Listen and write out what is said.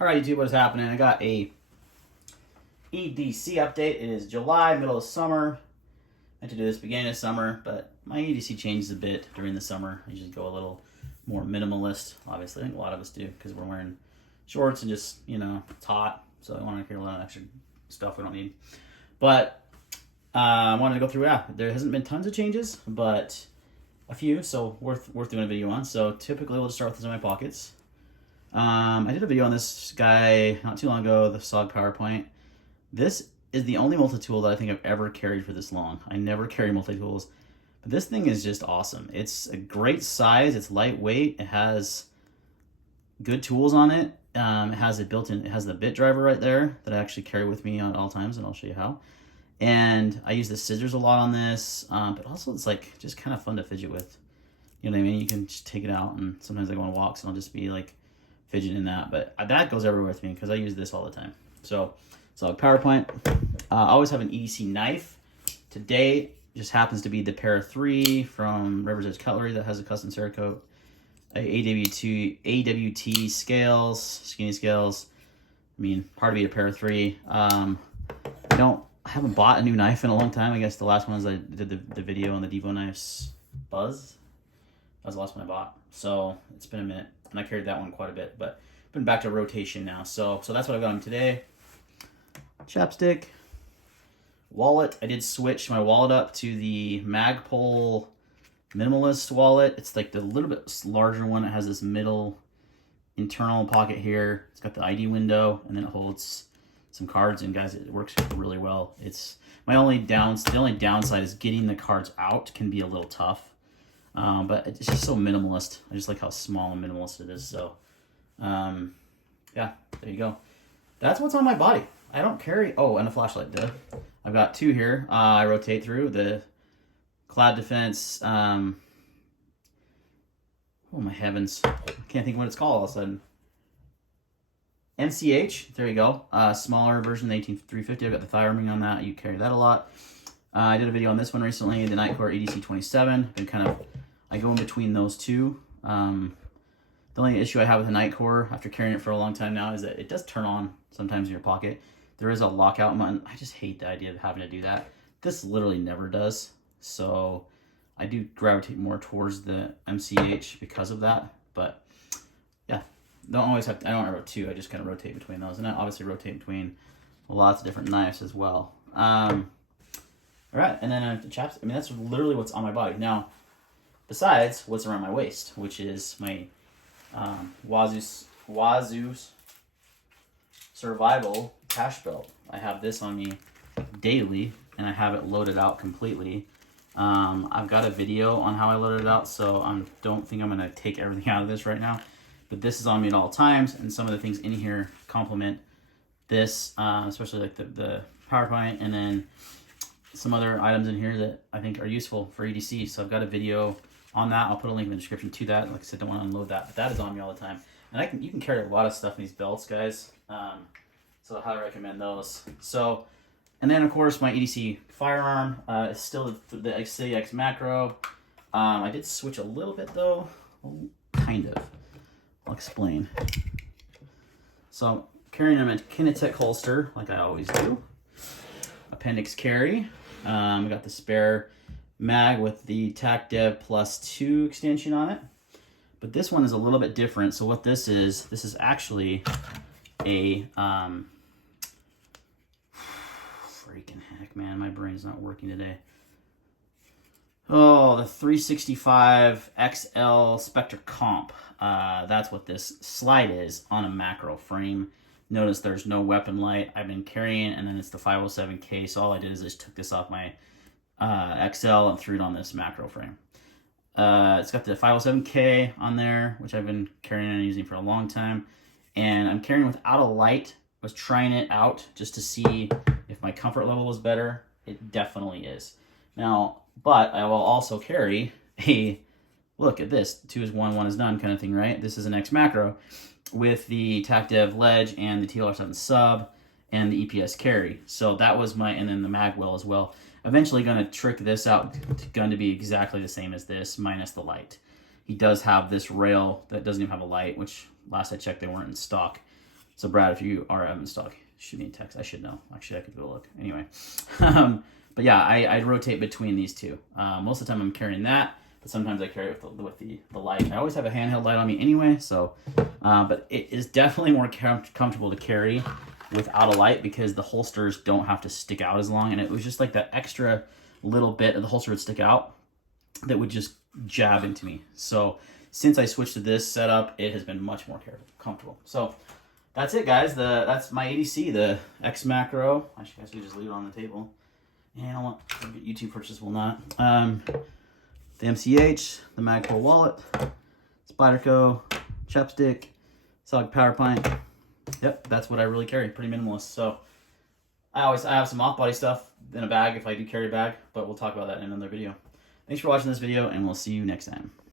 All right, YouTube, what's happening? I got a EDC update. It is July, middle of summer. I had to do this beginning of summer, but my EDC changes a bit during the summer. I usually go a little more minimalist. Obviously, I think a lot of us do because we're wearing shorts and just, it's hot. So I want to carry a lot of extra stuff we don't need. But I wanted to go through, there hasn't been tons of changes, but a few, so worth doing a video on. So typically we'll just start with this in my pockets. I did a video on this guy not too long ago, the SOG PowerPoint. This is the only multi-tool that I think I've ever carried for this long. I never carry multi-tools, but this thing is just awesome. It's a great size, it's lightweight, it has good tools on it. It has it built-in, it has the bit driver right there that I actually carry with me at all times, and I'll show you how. And I use the scissors a lot on this, but also it's like just kind of fun to fidget with. You know what I mean? You can just take it out, and sometimes I go on walks and I'll just be like fidgeting in that, but that goes everywhere with me because I use this all the time. So PowerPoint. I always have an EDC knife. Today just happens to be the Para 3 from River's Edge Cutlery that has a custom Cerakote. AWT scales, skinny scales. I mean, hard to beat a Para 3. I haven't bought a new knife in a long time. I guess the last one is I did the video on the Devo knives Buzz. That was the last one I bought. So it's been a minute, and I carried that one quite a bit, but been back to rotation now. So that's what I've got on today. Chapstick, wallet. I did switch my wallet up to the Magpul minimalist wallet. It's like the little bit larger one. It has this middle internal pocket here. It's got the ID window, and then it holds some cards. And guys, it works really well. It's the only downside is getting the cards out can be a little tough. But it's just so minimalist. I just like how small and minimalist it is. So, yeah, there you go. That's what's on my body. I don't carry... Oh, and a flashlight, duh. I've got two here. I rotate through the Cloud Defense... oh, my heavens. I can't think of what it's called all of a sudden. MCH. There you go. Smaller version, the 18350. I've got the thigh arming on that. You carry that a lot. I did a video on this one recently, the Nightcore EDC 27. I go in between those two. The only issue I have with the Nightcore, after carrying it for a long time now, is that it does turn on sometimes in your pocket. There is a lockout button. I just hate the idea of having to do that. This literally never does. So I do gravitate more towards the MCH because of that. But yeah, I don't have two. I just kind of rotate between those. And I obviously rotate between lots of different knives as well. All right, and then the chaps. I mean, that's literally what's on my body. Now, besides what's around my waist, which is my Wazoo's Survival cash belt. I have this on me daily, and I have it loaded out completely. I've got a video on how I loaded it out, so I don't think I'm going to take everything out of this right now. But this is on me at all times, and some of the things in here complement this, especially like the PowerPoint, and then some other items in here that I think are useful for EDC. So I've got a video on that. I'll put a link in the description to that. Like I said, don't want to unload that, but that is on me all the time. And you can carry a lot of stuff in these belts, guys. So I highly recommend those. So, and then of course my EDC firearm is still the XCX macro. I did switch a little bit though, kind of. I'll explain. So I'm carrying them in a Kinetech holster, like I always do. Appendix carry. I got the spare mag with the TAC Dev Plus 2 extension on it. But this one is a little bit different. So what this is actually a freaking heck, man, my brain's not working today. Oh, the 365 XL Spectre Comp. That's what this slide is on a macro frame. Notice there's no weapon light. I've been carrying, and then it's the 507K. So all I did is just took this off my XL and threw it on this macro frame. It's got the 507K on there, which I've been carrying and using for a long time. And I'm carrying without a light. I was trying it out just to see if my comfort level was better. It definitely is. Now, but I will also carry a, look at this, 2 is 1, 1 is none kind of thing, right? This is an X macro with the TAC Dev Ledge and the TLR7 sub and the EPS carry. So that was and then the mag wheel as well. Eventually going to trick this out, going to be exactly the same as this, minus the light. He does have this rail that doesn't even have a light, which last I checked, they weren't in stock. So Brad, if you are in stock, shoot me a text. I should know. Actually, I could go look. Anyway. But yeah, I rotate between these two. Most of the time I'm carrying that, but sometimes I carry it with the light. I always have a handheld light on me anyway, so, but it is definitely more comfortable to carry without a light because the holsters don't have to stick out as long, and it was just like that extra little bit of the holster would stick out that would just jab into me. So since I switched to this setup, it has been much more comfortable. So that's it, guys. That's my EDC, the X Macro. I guess we just leave it on the table. And I want YouTube purchase will not. The MCH, the Magpul wallet, Spyderco, chapstick, SOG PowerPoint. Yep, that's what I really carry. Pretty minimalist. So I have some off-body stuff in a bag if I do carry a bag, but we'll talk about that in another video. Thanks for watching this video, and we'll see you next time.